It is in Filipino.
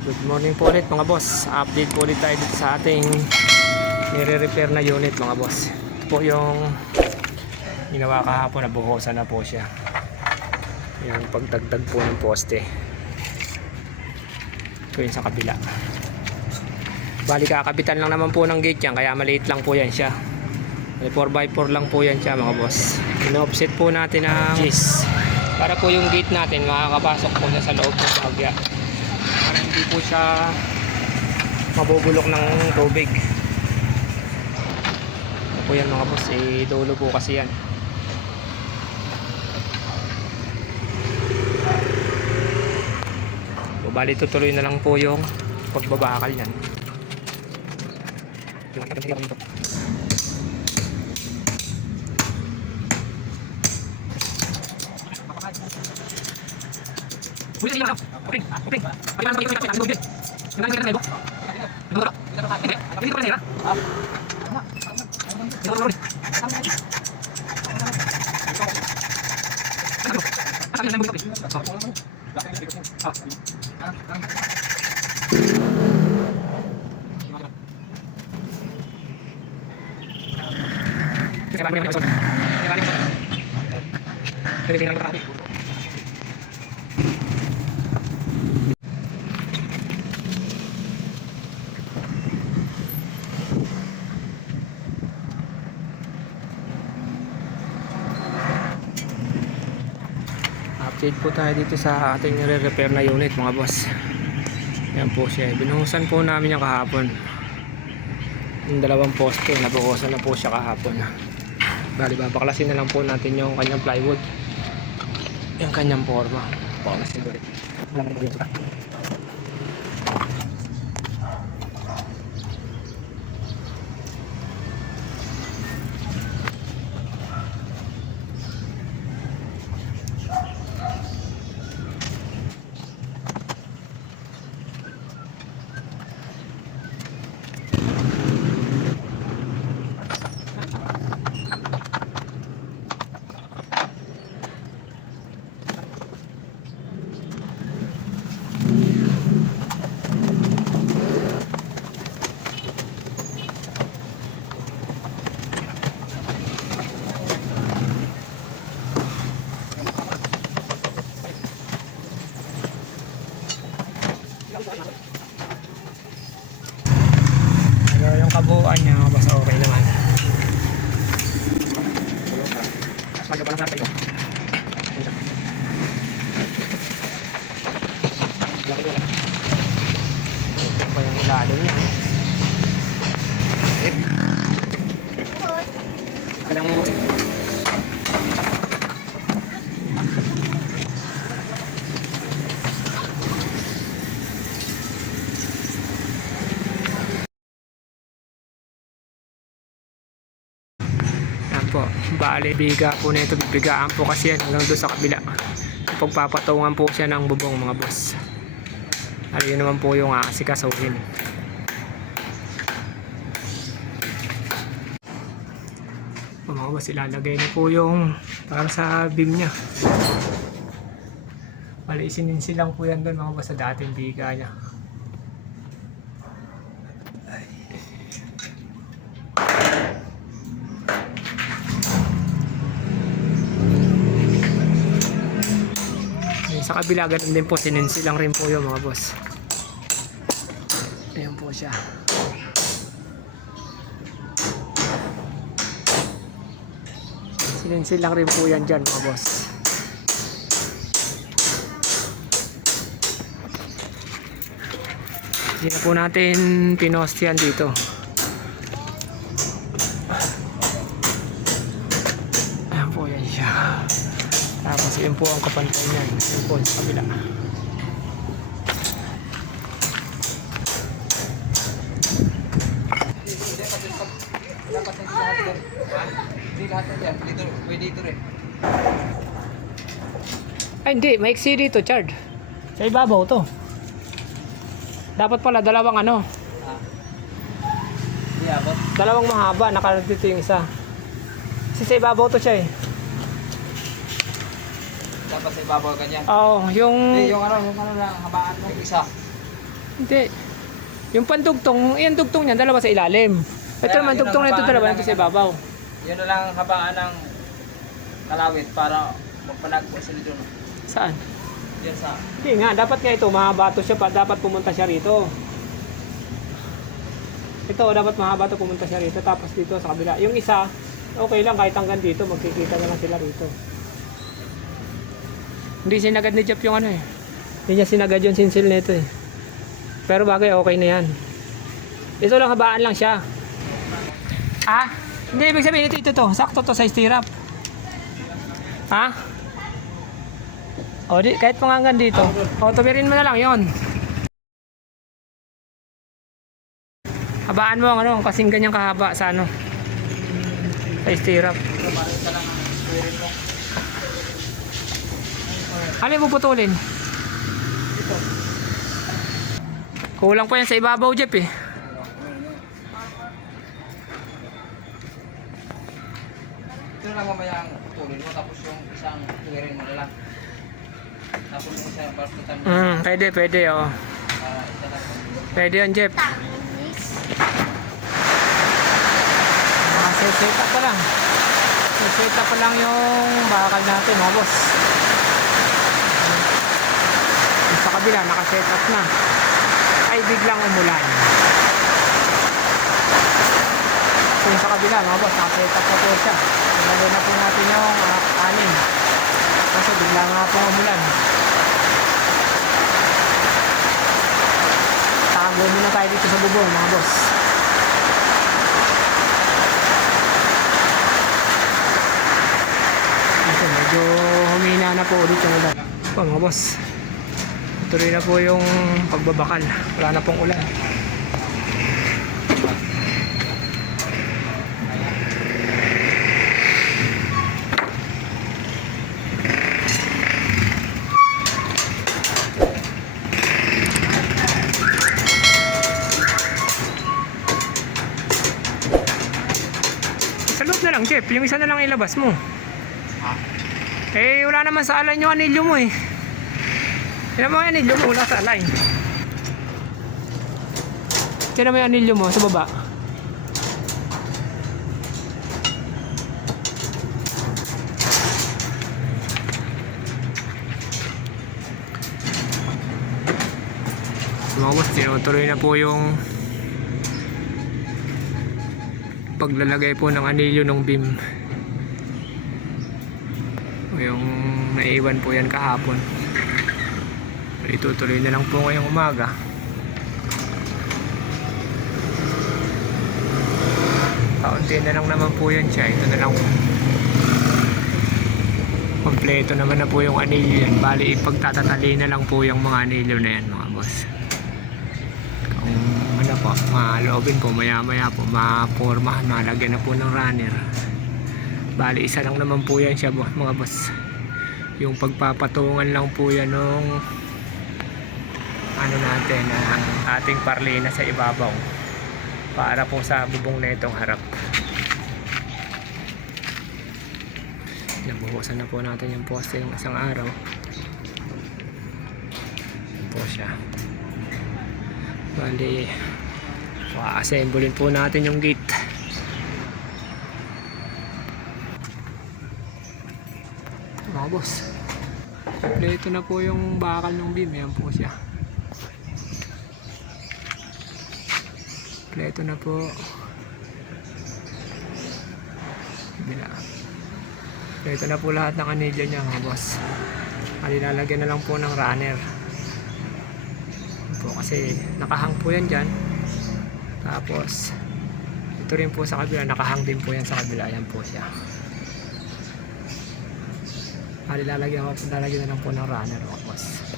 Good morning po ulit mga boss. Update po ulit tayo dito sa ating nire-repair na unit mga boss. Ito po yung ginawa kahapon, nabuhusan na po siya. Yung pagdagdag po ng poste. Ito yung sa kabila. Bali kakabitan lang naman po ng gate yan, kaya maliit lang po yan siya. 4x4 lang po yan siya mga boss. Ino-offset po natin ng G's para po yung gate natin makakapasok po siya sa loob ng bagya. Para hindi po siya mabubulok ng tubig. Ito po yan mga boss, dulo po kasi yan. So, bali tutuloy na lang po yung pagbabakal yan. Update po tayo dito sa ating nire-repair na unit mga boss. Yan po siya, binuhusan po namin yung kahapon. Yung dalawang poste, nabuhusan na po siya kahapon. Bali babaklasin na lang po natin yung kanyang plywood, yung kanyang forma. Baklasin ulit. Yung kabuuan niya mga boss, okay naman. Ito pa yung ilalim niya. Po, bali biga po nito, bibigaan po kasi yan hanggang doon sa kabila. Pagpapatungan po siya ng bubong mga boss. Ayun naman po yung aasikasuhin. Mga boss, ilalagay na po yung para sa beam nya. Bali isininsi lang po yan doon mga boss sa dating biga nya. Sa kabila ganun din po, sininsi lang rin po yung mga boss. Ayan po siya. Sininsi lang rin po yan dyan mga boss. Hindi na po natin pinost yan dito. Ayan po yan siya. Tapos yun po ang kapantay niyan. Yun po sa kabila. Ay hindi, maiksi dito Chard. Sa ibabaw to. Dapat pala dalawang ano. Dalawang mahaba, nakalagdito yung isa. Kasi sa ibabaw to siya eh. Dapat sa ibabaw ganyan. Oo, yung yung ano lang, habaan mo isa. Hindi. Yung pandugtong, yung dugtong niyan, dalawa sa ilalim. Ito Kaya naman, yun dugtong ang na ito, habaan dalawa lang nito sa yan. ibabaw. Yun na lang ang habaan ng kalawit para magpanagpo sila doon. Saan? Yan sa... Hindi nga, dapat nga ito, mahaba to siya, dapat pumunta siya rito. Ito, dapat mahaba to, pumunta siya rito, tapos dito sa kabila. Yung isa, okay lang, kahit hanggang dito, magkikita na lang sila rito. Hindi sinagad ni Jeff yung ano eh. Hindi niya sinagad yung sinsil nito eh. Pero bagay, okay na yan. Ito lang, habaan lang siya. Ah? Hindi, ibig sabihin ito to. Sakto to sa stirrup. Ha? O, di, kahit pang hanggang dito. O, tumirin mo na lang yon. Habaan mo ang ano, kasing ganyang kahaba sa ano. Sa stirrup. Ano yung puputulin? Kulang pa yan sa ibabaw, Jeff eh. Ito lang mamaya ang putulin mo, tapos yung isang tuwirin mo na lang. Tapos yung isang partutan mo. Pwede, oo. Isa lang. Pwede yan, Jeff. Set up pa lang. Set up pa lang yung bakal natin, mga boss. Yung sa kabila, naka-set up na. Ay, biglang umulan. So, yung sa kabila, mga boss, naka-set up na po siya. Nalagay na po natin yung anin. Kasi bigla nga po umulan. Tago muna tayo dito sa bubong, mga boss. Ito, medyo humina na po ulit yung ulan. Ito, mga boss. Tuloy na po yung pagbabakal. Wala na pong ulan. Sa loob na lang, Jeff. Yung isa na lang ilabas mo. Eh, wala naman sa align yung anilyo mo eh. Tignan mo yung anilyo mo, wala sa align. Tignan mo yung anilyo mo sa baba. Mga boss, tinutuloy na po yung paglalagay po ng anilyo ng beam. Yung naiwan po yan kahapon. Itutuloy na lang po ngayong umaga. Kaunti na lang naman po yan siya. Ito na lang. Kompleto naman na po yung anilyo yan. Bali ipagtatatali na lang po yung mga anilyo na yan, mga boss. Kung ano po, maloobin po maya maya po, mapormahan, malagyan na po ng runner. Bali isa lang naman po yan siya, mga boss. Yung pagpapatungan lang po yan ng ano natin, ang ating parlina sa ibabaw para po sa bubong na itong harap. Nabuhusan na po natin yung poste ng isang araw. Yan po siya. Bali assemble po natin yung gate. Mga boss, kompleto na po yung bakal ng beam. Yan po siya. Kompleto na po. Bila. Kompleto na po lahat ng anilyo niya, mga boss. Lalagyan na lang po ng runner. Yan po, kasi nakahang po yan dyan. Tapos ito rin po sa kabila, nakahang din po yan sa kabila. Yan po siya. Lalagyan na lang po ng runner, mga boss.